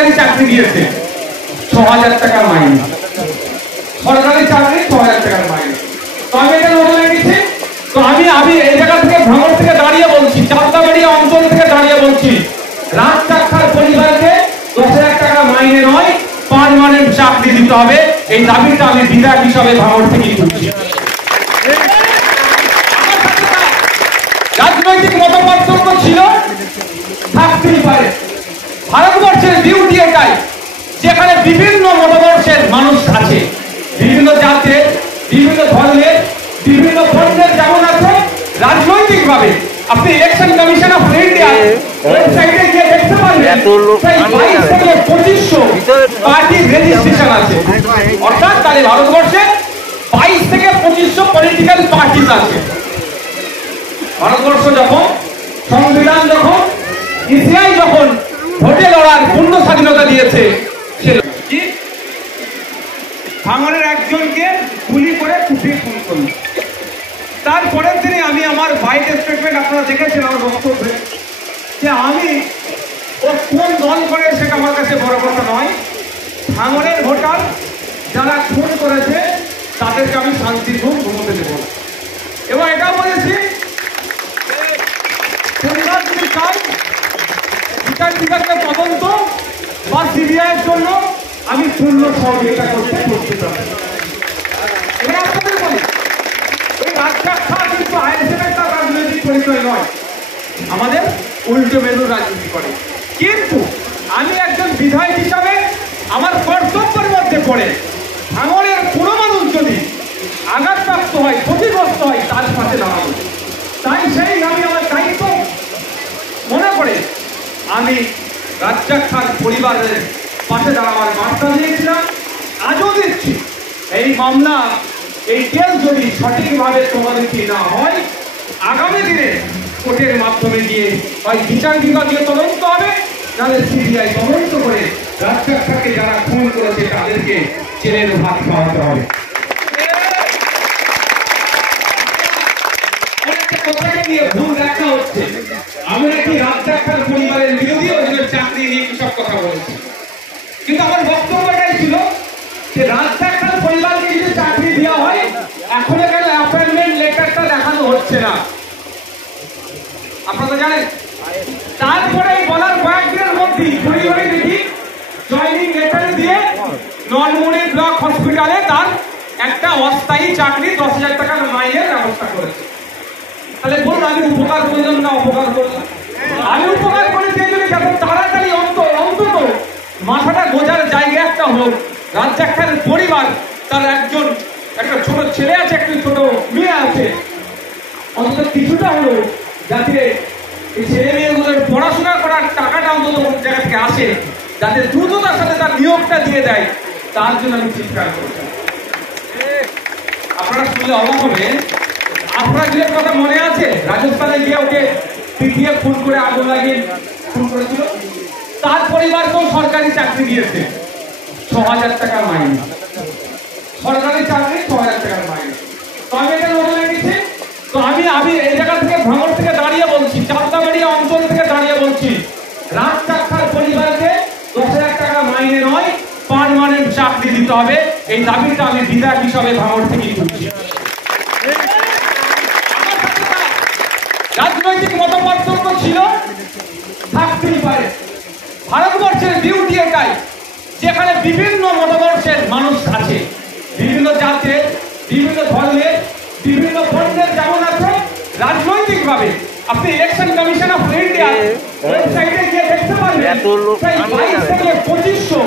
সরকারি চাকরি দিয়েছে ৬,০০০ টাকা মাইনে, সরকারি চাকরি ৬,০০০ টাকার মাইনে। তো আমি এটা নজরে রেখেছি। তো আমি এই জায়গা থেকে ভাঙড় থেকে দাঁড়িয়ে বলছি, চালতাবাড়ি অঞ্চল থেকে দাঁড়িয়ে বলছি, রাজ চাকমার পরিবারকে ১০,০০০ টাকা মাইনে নয়, পার্মানেন্ট চাকরি দিতে হবে। এই দাবিটা আমি বিধায়ক হিসাবে ভাঙড় থেকে তুলছি। রাজনৈতিক মতপার্থক্য ছিল, থাকতেই পারে। ভারতবর্ষের বিউটি এটাই, যেখানে বিভিন্ন মতাদর্শের মানুষ আছে, বিভিন্ন জাতের, বিভিন্ন ধর্মের, বিভিন্ন বর্ণের যেমন আছে, রাজনৈতিক ভাবে আপনি ইলেকশন কমিশন অফ ইন্ডিয়া ওয়েবসাইটে গিয়ে দেখতে পারবেন 22 থেকে 2500 পার্টির রেজিস্ট্রেশন আছে। অর্থাৎ তাহলে ভারতবর্ষে 22 থেকে 2500 পলিটিক্যাল পার্টি আছে। ভারতবর্ষ যখন সংবিধান, যখন ইসিআই যখন ভোটে লড়ার পূর্ণ স্বাধীনতা দিয়েছে, ভাঙড়ের একজনকে গুলি করে কুপিয়ে খুন করল। তারপরের দিনে আমি আমার বাইট স্টেটমেন্ট আপনারা দেখেছেন আমার বক্তব্যে, যে আমি ও কোন দল করে সেটা আমার কাছে বড় কথা নয়, ভাঙড়ের ভোটার যারা খুন করেছে তাদেরকে আমি শান্তির ঘুম ঘুমোতে দেব। এবং এটাও বলেছি, পরিবার যদি চাই বিচার বিভাগের তদন্ত বা সিবিআই এর জন্য আমি পূর্ণ সহযোগিতা করতে প্রস্তুত আছি। এবার আপনাদের বলি, ওই রাজচাক্ষা কিন্তু আইএসএফের তার রাজনৈতিক পরিচয় নয়, আমাদের উল্টো মেরু রাজনীতি করে। কিন্তু আমি একজন বিধায়ক হিসাবে আমার কর্তব্যের মধ্যে পড়ে ভাঙড়ের কোনো মানুষ যদি আঘাতপ্রাপ্ত হয়, ক্ষতিগ্রস্ত হয়, তার সাথে দাঁড়াবো। তাই সেই আমি আমার দায়িত্ব মনে করে আমি রাজ্জাক পরিবারের পাশে দাঁড়াবার বার্তা দিয়েছিলাম, আজও দিচ্ছি। এই মামলা, এই কেস যদি সঠিকভাবে তদারকি না হয়, আগামী দিনে কোর্টের মাধ্যমে গিয়ে হয় বিচার বিভাগীয় তদন্ত হবে, তাদের সিবিআই তদন্ত করে রাজ্জাককে যারা খুন করেছে তাদেরকে জেলের ভাত খাওয়াতে হবে। ভুল দেখা হচ্ছে, আমি নাকি রাজ্জাক পরিবারের বিরোধী ওদের চাকরি নিয়ে সব কথা বলেছি, কিন্তু আমার বক্তব্য এটাই ছিল যে রাজ্জাক পরিবারকে যদি চাকরি দেওয়া হয়, এখন এখানে অ্যাপয়েন্টমেন্ট লেটারটা দেখানো হচ্ছে না, আপনারা জানেন। তারপরে বলার কয়েকদিনের মধ্যেই পরিবারে দেখি জয়নিং লেটার দিয়ে নলমুড়ি ব্লক হসপিটালে তার একটা অস্থায়ী চাকরি 10,000 টাকার মাইনের ব্যবস্থা করেছে। তাহলে বলুন আমি উপকার করলাম না অপকার করলাম? আমি উপকার করেছি এগুলি যাতে তাড়াতাড়ি অন্তত মাথাটা গোজার জায়গা একটা হোক। রাজ্জাকের পরিবার, তার একটা ছোট ছেলে আছে, একটা ছোট মেয়ে আছে, অন্তত কিছুটা হলো যাতে এই ছেলে মেয়েগুলোর পড়াশোনা করার টাকাটা অন্তত জায়গা থেকে আসে, যাতে দ্রুততার সাথে তার নিয়োগটা দিয়ে দেয়, তার জন্য আমি চিৎকার করছি। আপনারা শুনলে অবাক হবেন, আপনার যে কথা মনে আছে রাজস্থানে গিয়ে ওকে পিটিয়ে খুন করে আগুন লাগিয়ে খুন করেছিল, তার পরিবারকেও সরকারি চাকরি দিয়েছে ৬,০০০ টাকা মাইনে, সরকারি চাকরি ৬,০০০ টাকার মাইনে। তো আমি এটা নজরে রেখেছি। তো আমি এই জায়গা থেকে ভাঙড় থেকে দাঁড়িয়ে বলছি, চালতাবাড়ি অঞ্চল থেকে দাঁড়িয়ে বলছি, রাজ চাকমার পরিবারকে ১০,০০০ টাকা মাইনে নয়, পার্মানেন্ট চাকরি দিতে হবে। এই দাবিটা আমি বিধায়ক হিসাবে ভাঙড় থেকে তুলছি। রাজনৈতিক মতপার্থক্য ছিল, থাকতেই পারে। ভারতবর্ষের বিউটি এটাই, যেখানে বিভিন্ন মতাদর্শের মানুষ আছে, বিভিন্ন জাতের, বিভিন্ন ধর্মের, বিভিন্ন বর্ণের যেমন আছে, রাজনৈতিক ভাবে আপনি ইলেকশন কমিশন অফ ইন্ডিয়া ওয়েবসাইটে গিয়ে দেখতে পারবেন 22 থেকে 2500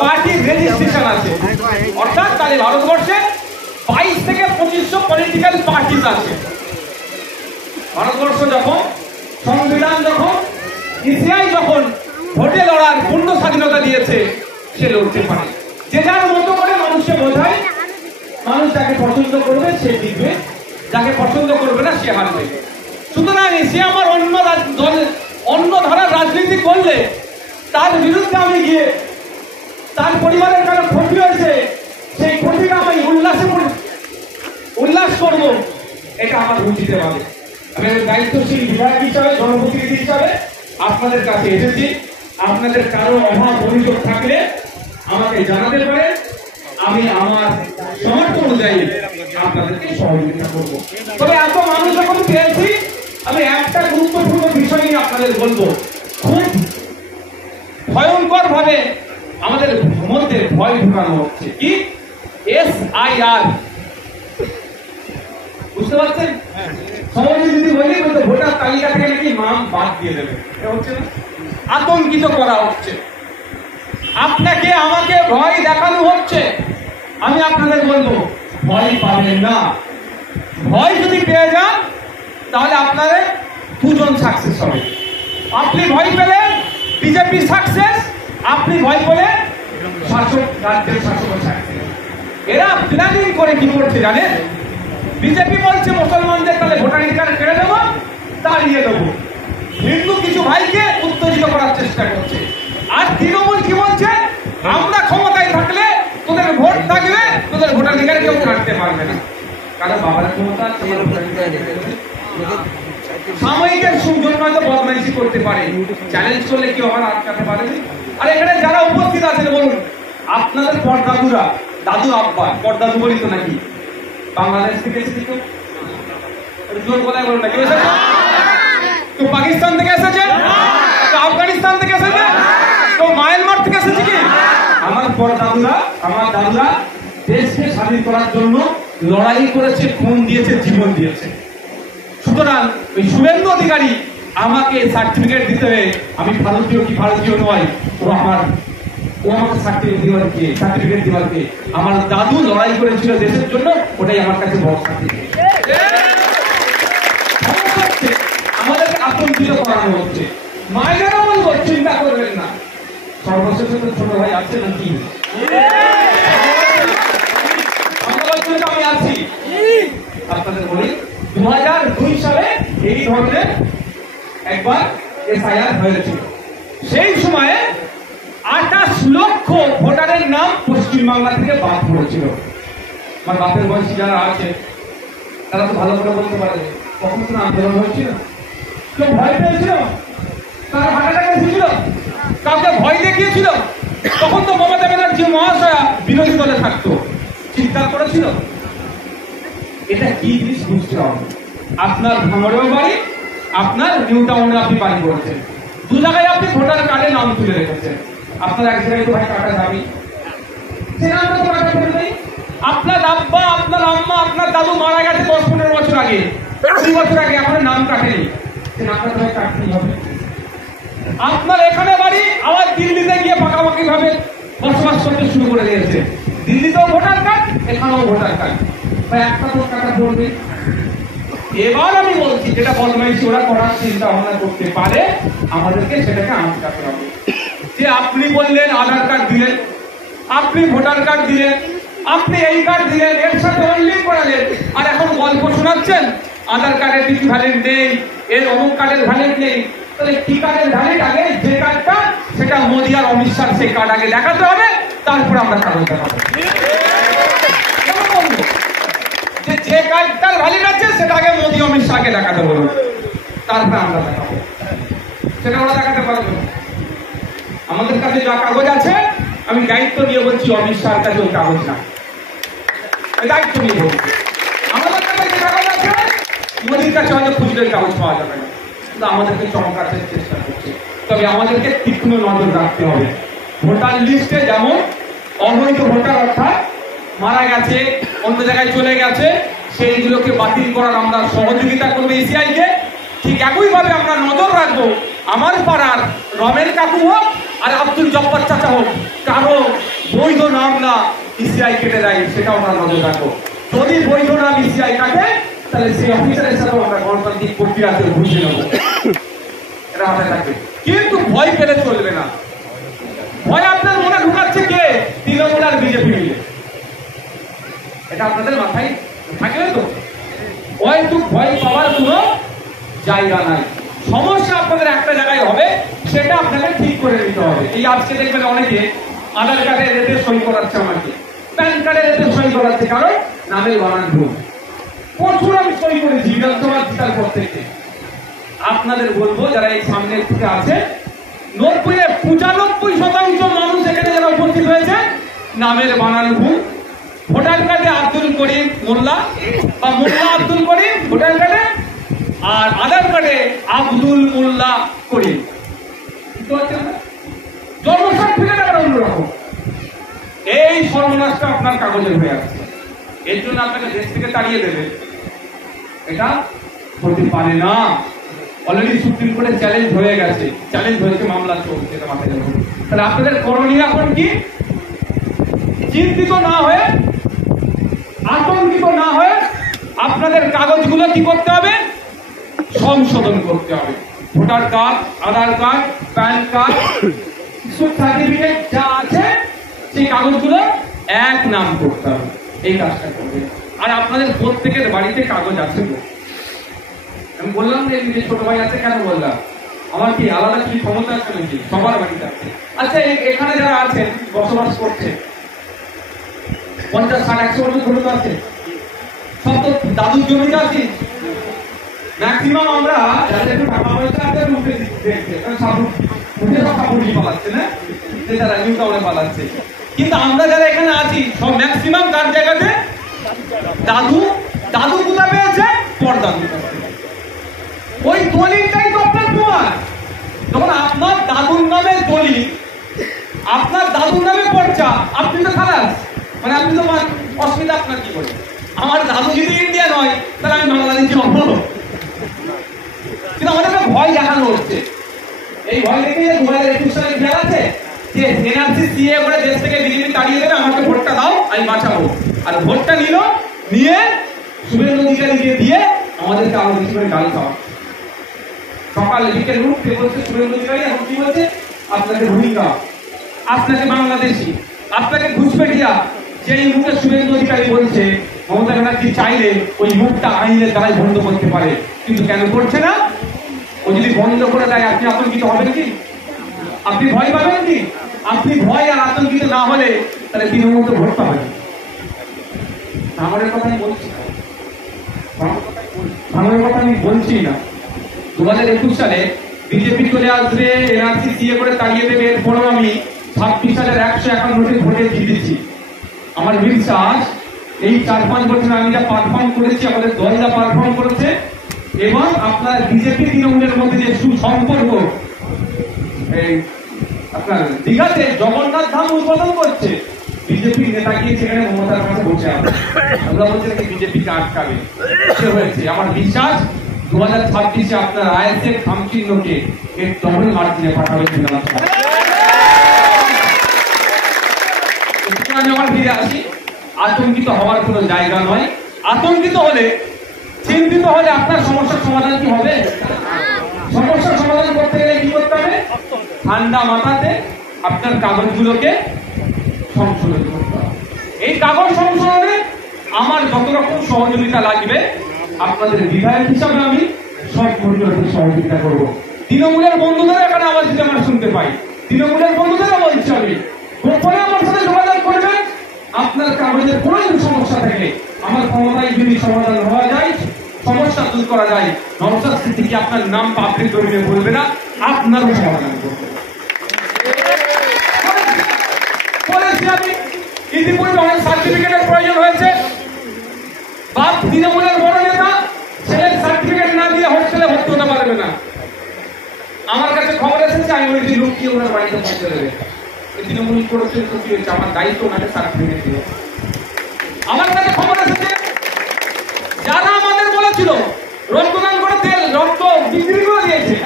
পার্টির রেজিস্ট্রেশন আছে। অর্থাৎ তাহলে ভারতবর্ষে 22 থেকে 2500 পলিটিক্যাল পার্টি আছে। ভারতবর্ষ যখন সংবিধান, যখন ইসিআই যখন ভোটে লড়ার পূর্ণ স্বাধীনতা দিয়েছে, সে লড়তে পারে। যে যার মতো করে মানুষকে বোঝায়, মানুষ যাকে পছন্দ করবে সে জিতবে, যাকে পছন্দ করবে না সে হারবে। সুতরাং সে আমার অন্য ধারার রাজনীতি করলে তার বিরুদ্ধে আমি গিয়ে তার পরিবারের কারো ক্ষতি হয়েছে, সেই ক্ষতিটা আমি উল্লাস করব, এটা আমার রুচিতে হবে। আমি দায়িত্বশীল বিধায়ক হিসাবে, জনপ্রতিনিধি হিসাবে আপনাদের কাছে এসেছি। আপনাদের কারো অভাব অভিযোগ থাকলে আমাকে জানাতে পারেন, আমি আমার সামর্থ্য অনুযায়ী আপনাদেরকে সহযোগিতা করব। তবে এত মানুষ যখন পেয়েছি, আমি একটা গুরুত্বপূর্ণ বিষয় নিয়ে আপনাদের বলবো। খুব ভয়ঙ্কর ভাবে আমাদের মধ্যে ভয় ঢুকানো হচ্ছে। কি? SIR, বুঝতে পারছেন? সমাজে যদি বলি ভোটার তালিকা থেকে নাকি নাম বাদ দিয়ে দেবে, হচ্ছে না? আতঙ্কিত করা হচ্ছে, আপনাকে আমাকে ভয় দেখানো হচ্ছে। আমি আপনাদের বলবো, ভয় পাবেন না। ভয় যদি পেয়ে যান তাহলে আপনাদের দুজন সাকসেস হবে। আপনি ভয় পেলে বিজেপি সাকসেস, আপনি ভয় পেলে শাসক রাজ্যের শাসক সাকসেস। এরা প্ল্যানিং করে কি করছে জানেন? বিজেপি বলছে মুসলমানদের তাহলে ভোটাধিকার কার্ড কেড়ে দেবো, তাড়িয়ে দেবো। হিন্দু কিছু ভাইকে উত্তেজিত করার চেষ্টা করছে। আর তৃণমূল কি বলছে? আমরা ক্ষমতায় থাকলে তোদের ভোট থাকবে, তোদের ভোটাধিকার কেউ কাটতে পারবে না। কারণ বাবার ক্ষমতা সাময়িকের জন্য হয়তো বদমাইশি করতে পারে, চ্যালেঞ্জ করলে কি আমার আটকাতে পারবে? আর এখানে যারা উপস্থিত আছেন বলুন, আপনাদের পরদাদুরা, দাদু আব্বা, পরদাদু বলি তো নাকি বাংলাদেশ থেকে এসেছে? কেউ জোর গলায় বলুন না, কেউ এসেছে? কেউ পাকিস্তান থেকে এসেছে? কেউ আফগানিস্তান থেকে এসেছে? কেউ মায়ানমার থেকে এসেছে? কি আমার পরদাদুরা, আমার দাদুরা দেশকে স্বাধীন করার জন্য লড়াই করেছে, খুন দিয়েছে, জীবন দিয়েছে। সুতরাং ওই শুভেন্দু অধিকারী আমাকে সার্টিফিকেট দিতে হবে আমি ভারতীয় কি ভারতীয় নয়, ও আমাকে সার্টিফিকেট দিবার কে? আমার দাদু লড়াই করেছিল দেশের জন্য, ওটাই আমার কাছে বড় সার্টিফিকেট। আমাদেরকে আতঙ্কিত করানো হচ্ছে। মায়েরা বলবো, চিন্তা করবেন না, সর্বশেষ ছোট ভাই আছে নাকি? আমি আছি। আপনাদের বলি, 2002 সালে এই ধরনের একবার SIR হয়েছিল। সেই সময়ে 28 লক্ষ ভোটারের নাম পশ্চিমবাংলা থেকে বাদ পড়েছিল। আমার বাপের বয়সী যারা আছে তারা তো ভালো করে বলতে পারে, কখন কোনো আন্দোলন হয়েছিল? কেউ ভয় পেয়েছিল? তারা হাঁটাটা এসেছিল? কাউকে ভয় দেখিয়েছিল? তখন তো মমতা ব্যানার্জি মহাশয়া বিরোধী দলে থাকতো, চিৎকার করেছিল। এটা কি জিনিস বুঝতে হবে। আপনার ভাঙড়েও বাড়ি, আপনার নিউ টাউনে আপনি বাড়ি করেছেন, দু জায়গায় আপনি ভোটার কার্ডে নাম তুলে রেখেছেন। আপনার এক জায়গায় তো ভাই কাটা যাবে, সে নামটা তো কাটা পড়ে নেই। আপনার আব্বা, আপনার আম্মা, আপনার দাদু মারা গেছে 10-15 বছর আগে, 20 বছর আগে, আপনার নাম কাটেনি, সে নামটা তো কাটতেই হবে। আপনার এখানে বাড়ি, আবার দিল্লিতে গিয়ে পাকাপাকি ভাবে বসবাস করতে শুরু করে দিয়েছে। দিল্লিতেও ভোটার কার্ড, এখানেও ভোটার কার্ড, ভাই একটা তো কাটা পড়বে। এবার আমি বলছি, যেটা বদমাইশি ওরা করার চিন্তা ভাবনা করতে পারে, আমাদেরকে সেটাকে আটকাতে হবে। যে আপনি বললেন আধার কার্ড দিলেন, আপনি ভোটার কার্ড দিলেন, আপনি এই কার্ড দিলেন, এর সাথে লিঙ্ক করালেন, আর এখন গল্প শোনাচ্ছেন আধার কার্ডের কিছু ভ্যালিড নেই, এর অমুক কার্ডের ভ্যালিড নেই। তাহলে কি কার্ডের ভ্যালিড? আগে যে কার্ডটা, সেটা মোদি আর অমিত শাহ সেই কার্ড আগে দেখাতে হবে, তারপর আমরা কাগজ দেখাবো। যে কার্ডটার ভ্যালিড আছে সেটা আগে মোদি অমিত শাহকে দেখাতে বলবো, তারপরে আমরা দেখাবো। সেটা ওরা দেখাতে পারবে না। আমাদের কাছে যা কাগজ আছে, আমি দায়িত্ব নিয়ে বলছি, অমিত শাহর কাছে ওই কাগজ না, দায়িত্ব নিয়ে বলছি। আমাদের কাছে যে কাগজ আছে, মোদির কাছে হয়তো খুচরোর কাগজ পাওয়া যাবে না, কিন্তু আমাদেরকে চমকাতে চেষ্টা করছে। তবে আমাদেরকে তীক্ষ্ণ নজর রাখতে হবে। ভোটার লিস্টে যেমন অবৈধ ভোটার অর্থাৎ মারা গেছে, অন্য জায়গায় চলে গেছে, সেইগুলোকে বাতিল করার আমরা সহযোগিতা করবো ECI কে। ঠিক একইভাবে আমরা নজর রাখবো, আমার পাড়ার রমেন কাকু হোক আর আব্দুল জব্বার চাচা হোক, কারো বৈধ নাম না ECI কেটে দেয়, সেটাও আমরা নজর রাখবো। যদি বৈধ নাম ECI কাটে, তাহলে সেই অফিসারের সাথে আমরা গণতান্ত্রিক প্রক্রিয়াতে বুঝে নেবো, এটা মাথায় থাকবে। কিন্তু ভয় পেলে চলবে না। ভয় আপনার মনে ঢুকাচ্ছে কে? তৃণমূল আর বিজেপি মিলে। এটা আপনাদের মাথায় থাকবে তো? ভয় পাওয়ার কোনো জায়গা নাই। সমস্যা আপনাদের একটা জায়গায় হবে, সেটা আপনাকে ঠিক করে নিতে হবে। এই আজকে দেখবেন অনেকে আধার কার্ডে রেটে সই করাচ্ছে, আমাকে প্যান কার্ডে রেটে সই করাচ্ছে, কারণ নামের বানান ভুল। প্রচুর আমি সই করেছি বিধানসভা জেতার পর থেকে। আপনাদের বলবো, যারা এই সামনে থেকে আছে, নরপুরে 95% মানুষ এখানে যারা উপস্থিত হয়েছে নামের বানান ভুল। ভোটার কার্ডে আব্দুল করিম মোল্লা বা মোল্লা আব্দুল করিম ভোটার কার্ডে, আর আধার কার্ডে আব্দুল মোল্লা করিম। জন্ম সার্টিফিকেট আবার অন্যরকম। এই সর্বনাশটা আপনার কাগজের হয়ে আসছে, এর জন্য আপনাকে দেশ থেকে তাড়িয়ে দেবে, এটা হতে পারে না। অলরেডি সুপ্রিম কোর্টে চ্যালেঞ্জ হয়ে গেছে, চ্যালেঞ্জ হয়েছে, মামলা চলছে, এটা মাথায় রাখুন। তাহলে আপনাদের করণীয় এখন কি? চিন্তিত না হয়ে, আতঙ্কিত না হয়ে আপনাদের কাগজগুলো কি করতে হবে? সংশোধন করতে হবে। ভোটার কার্ড, আধার কার্ড, প্যান কার্ড, সার্টিফিকেট যা আছে সেই কাগজগুলো এক নাম করতে হবে। এই কাজটা করবে। আর আপনাদের প্রত্যেকের বাড়িতে কাগজ আছে। আমি বললাম যে ছোট ভাই আছে, কেন বললাম? আমার কি আলাদা কি ক্ষমতা আছে নাকি? সবার বাড়িতে আছে। আচ্ছা, এখানে যারা আছেন বসবাস করছে 50, 60, 100 বছর ধরে তো আছে, সব তো দাদুর জমিতে আছে। ম্যাক্সিমাম আমরা যাদের একটু টাকা পয়সা আছে উঠে দেখছে, পালাচ্ছে না, তারা নিউ টাউনে পালাচ্ছে। কিন্তু আমরা যারা এখানে আছি সব ম্যাক্সিমাম কার জায়গাতে দাদু, দাদু কোথা পেয়েছে? পর্দাদু। ওই দলিলটাই তো আপনার প্রমাণ। যখন আপনার দাদুর নামে দলিল, আপনার দাদুর নামে পর্চা, আপনি তো খালাস, মানে আপনি তো অসুবিধা আপনার কি করে? আমার দাদু যদি ইন্ডিয়া নয় তাহলে আমি বাংলাদেশি হবো। কিন্তু আমাদের ভয় দেখানো হচ্ছে। এই ভয় দেখে 2021 সালে খেয়াল আছে যে এনআরসি সিএ করে দেশ থেকে বিজেপি তাড়িয়ে দেবে, আমাকে ভোটটা দাও, আমি বাঁচাবো। আর ভোটটা নিয়ে শুভেন্দু অধিকারীকে দিয়ে আমাদেরকে আরো বেশি করে গাল খাওয়া। সকালে বিকেল উঠতে বলছে শুভেন্দু অধিকারী, এখন কি বলছে? আপনাকে ভূমিকা, আপনাকে বাংলাদেশি, আপনাকে ঘুষপেটিয়া। যেই মুখে শুভেন্দু অধিকারী বলছে মমতা ব্যানার্জি চাইলে ওই মুখটা আইনের দ্বারাই বন্ধ করতে পারে, কিন্তু কেন করছে না? ও যদি বন্ধ করে দেয় আপনি আতঙ্কিত হবেন কি? আপনি ভয় পাবেন কি? আপনি ভয় আর আতঙ্কিত না হলে তাহলে তৃণমূল তো ভোট পাবেন। আমাদের কথা আমি বলছি না, আমাদের কথা আমি বলছি না। 2021 সালে বিজেপি চলে আসবে, এনআরসি সিএ করে তাড়িয়ে দেবে, এরপরেও আমি 26,151টি ভোটে জিতেছি। আমার বিশ্বাস এই 4-5 বছর আমি যা পারফর্ম করেছি, আমাদের দল যা পারফর্ম করেছে, এবং আপনার বিজেপি তৃণমূলের মধ্যে যে সুসম্পর্ক, এই আপনার দীঘাতে জগন্নাথ ধাম উদ্বোধন করছে, বিজেপি নেতা গিয়ে সেখানে মমতার কাছে বসে আছে। আমরা বলছি নাকি বিজেপিকে আটকাবে, সে হয়েছে। আমার বিশ্বাস 2026-এ আপনার আইএসএফ খামচিহ্নকে এর ডবল মার্জিনে পাঠাবে। আমি আবার ফিরে আসি, আতঙ্কিত হওয়ার কোনো জায়গা নয়। আতঙ্কিত হলে, চিন্তিত হলে আপনার সমস্যার সমাধান কি হবে? সমস্যার সমাধান করতে গেলে কি করতে হবে? ঠান্ডা মাথাতে আপনার কাগজগুলোকে সংশোধন করতে হবে। এই কাগজ সংশোধনে আমার যত রকম সহযোগিতা লাগবে, আপনাদের বিধায়ক হিসাবে আমি সব পরিবারকে সহযোগিতা করব। তৃণমূলের বন্ধুদের এখানে আওয়াজ যদি আমরা শুনতে পাই, তৃণমূলের বন্ধুদেরও বলছি আমি, গোপনে আমার সাথে যোগাযোগ করবেন। আপনার কাগজের কোনো সমস্যা থেকে আমার ক্ষমতায় যদি সমাধান হওয়া যায়, সমস্যা দূর করা যায়, নওশাদ সিদ্দিকী আপনার নাম পাবলিক ডোমেইনে বলবে না, আপনারও সমাধান করবে। আমি ইতিপূর্বে অনেক সার্টিফিকেটের প্রয়োজন হয়েছে। বাপ তৃণমূলের বড় নেতা, ছেলের সার্টিফিকেট না দিয়ে হোস্টেলে ভর্তি হতে পারবে না। আমার কাছে খবর এসেছে, আমি ওই লুকিয়ে ওনার বাড়িতে পৌঁছে দেবে। তৃণমূল করেছে তো কি হয়েছে, আমার দায়িত্ব ওনাকে সার্টিফিকেট দিয়ে। আমার কাছে খবর এসেছে যারা আমাদের বলেছিল রক্তদান করে তেল রক্ত বিক্রি করে দিয়েছে,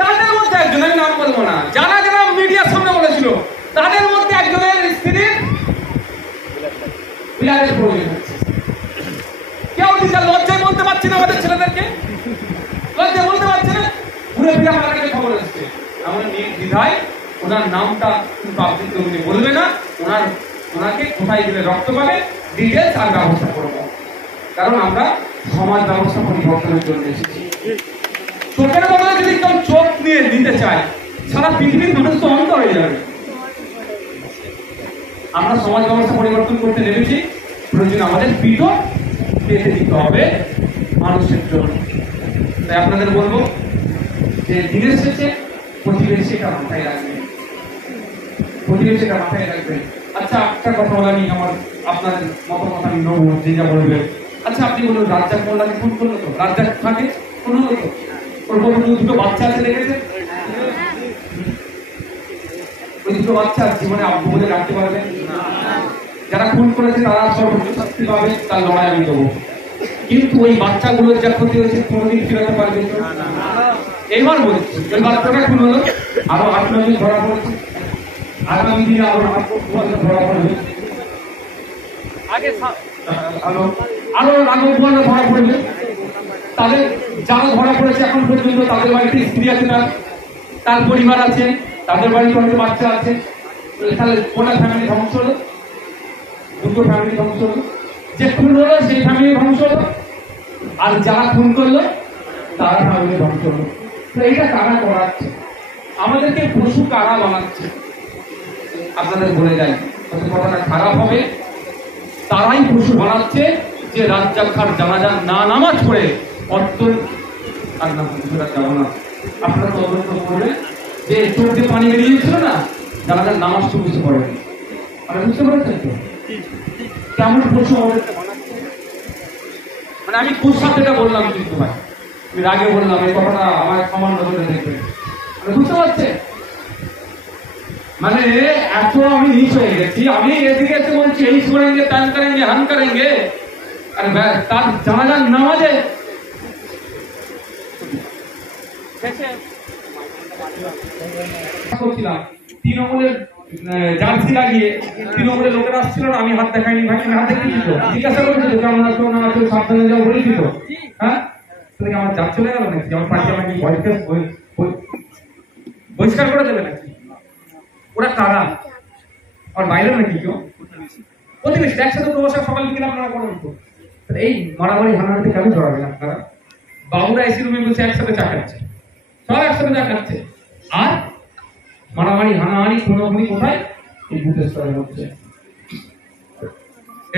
তাদের মধ্যে একজন, আমি নাম বলবো না, যারা যারা মিডিয়ার সামনে বলেছিল তাদের মধ্যে একজনের স্ত্রীর বিলাসের প্রয়োজন হচ্ছে। কেউ নিজের লজ্জায় বলতে পারছে না, আমাদের ছেলেদেরকে লজ্জায় বলতে পারছে না। ঘুরে ফিরে আমার কাছে খবর এসেছে, আমার দ্বিধায় ওনার নামটা পাবলিক ডোমেইনে বলবে না, ওনাকে কোথায় গেলে রক্ত পাবে ডিটেলস আর ব্যবস্থা করবো। কারণ আমরা সমাজ ব্যবস্থা পরিবর্তনের জন্য এসেছি। চোখের বদলে যদি কেউ চোখ নিয়ে নিতে চায়, সারা পৃথিবীর মানুষ তো অন্ধ হয়ে যাবে। আমরা সমাজ ব্যবস্থা পরিবর্তন করতে নেমেছি, প্রয়োজন আমাদের পিঠও পেতে দিতে হবে মানুষের জন্য। তাই আপনাদের বলবো যে দিনের শেষে প্রতিবেশী এটা মাথায় রাখবে। প্রতিবেশীটা মাথায় রাখবেন। আচ্ছা একটা কথা বলে আমি আমার আপনার মতামত আমি নেবো, যে যা বলবেন। আচ্ছা আপনি বলুন, রাজ্জাক মোল্লাকে খুন করলো তো? রাজ্জাক খাকে খুন হলো তো? ওর কত দুটো বাচ্চা আছে দেখেছেন? ওই দুটো বাচ্চা জীবনে আব্বু বলে ডাকতে পারবেন? যারা খুন করেছে তারা সর্বোচ্চ শাস্তি পাবে, তার লড়াই আমি দেবো। কিন্তু ওই বাচ্চাগুলোর যা ক্ষতি হয়েছে কোনোদিন ফিরাতে পারবে তো? এইবার বলছি, ওই বাচ্চাটা খুন হলো, আরো 8-9 জন ধরা পড়েছে, আগামী দিনে আরো 8-9 জন ধরা পড়বে, আরো রাঘবরা ধরা পড়বে। তাদের যারা ধরা পড়েছে এখন পর্যন্ত তাদের বাড়িতে স্ত্রী আছে, তার পরিবার আছে, তাদের বাড়িতে অনেক বাচ্চা আছে। তাহলে কোটা ফ্যামিলি ধ্বংস হলো, দুটো ফ্যামিলি ধ্বংস হলো। যে খুন হলো সেই ফ্যামিলি ধ্বংস হলো, আর যারা খুন করলো তারা ফ্যামিলি ধ্বংস হলো। তো এইটা কারা করাচ্ছে? আমাদেরকে পশু কারা বানাচ্ছে? আপনাদের বলে যাই, কথাটা খারাপ হবে। তারাই পশু বানাচ্ছে যে রাজ্জাক খার জানাজা না নামাজ পড়ে অত্যন্ত আর না যাবো না। আপনারা তদন্ত করবেন যে চোখ দিয়ে পানি বেরিয়েছিল না, জানাজার নামাজ তো বুঝতে পারেনি। আপনারা বুঝতে পারছেন তো কেমন পশু আমাদেরকে বানাচ্ছে? মানে আমি খুব সাথে এটা বললাম, কিন্তু ভাই আমি আগে বললাম এই কথাটা আমার সমান বলে দেখবেন। বুঝতে পারছেন? মানে এত আমি নিচ হয়ে গেছি, আমি এদিকে এসে বলছি এই করেঙ্গে, ত্যান করেঙ্গে, হান করেঙ্গে, আর তার জানাজার নামাজে তৃণমূলের জার্সি লাগিয়ে তৃণমূলের লোকেরা আসছিল না, আমি হাত দেখাইনি, ভাই হাত দেখিয়েছি তো, জিজ্ঞাসা করেছিল কেমন আছো না আছো, সাবধানে যাও বলেছি তো। হ্যাঁ, তাহলে আমার জাত চলে গেল নাকি? আমার পার্টি আমাকে বহিষ্কার করে দেবে নাকি? ওরা কারা? আর বাইরে নাকি কেউ? প্রতিবেশী একসাথে প্রবাসা সকাল বিকেল আপনারা করেন তো। এই মারামারি হানাহানিতে কেন জড়াবেন আপনারা? বাবুরা এসি রুমে বসে একসাথে চা খাচ্ছে, সব একসাথে চা খাচ্ছে, আর মারামারি হানাহানি খুনোখুনি কোথায়? এই বুথের স্তরে হচ্ছে।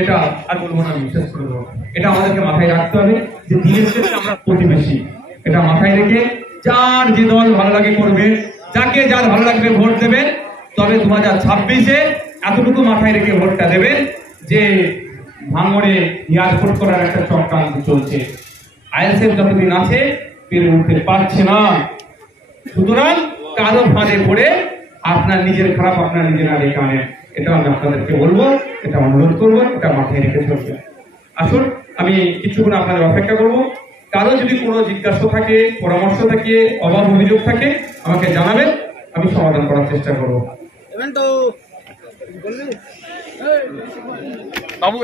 এটা আর বলবো না, বিশ্বাস করবো। এটা আমাদেরকে মাথায় রাখতে হবে যে দিনের শেষে আমরা প্রতিবেশী। এটা মাথায় রেখে যার যে দল ভালো লাগে করবে, যাকে যার ভালো লাগবে ভোট দেবেন। তবে 2026-এ এতটুকু মাথায় রেখে ভোটটা দেবেন যে ভাঙড়ে এয়ারপোর্ট করার একটা চক্রান্ত চলছে। আইএসএফ যতদিন আছে পেরে উঠতে পারছে না। সুতরাং কারো ফাঁদে পড়ে আপনার নিজের খারাপ আপনার নিজেরা রেখে আনেন, এটা আমি আপনাদেরকে বলবো, এটা অনুরোধ করবো, এটা মাথায় রেখে চলবে। আসুন আমি কিছুক্ষণ আপনাদের অপেক্ষা করবো। কারো যদি কোনো জিজ্ঞাসা থাকে, পরামর্শ থাকে, অভাব অভিযোগ থাকে আমাকে জানাবেন, আমি সমাধান করার চেষ্টা করবো। বাবু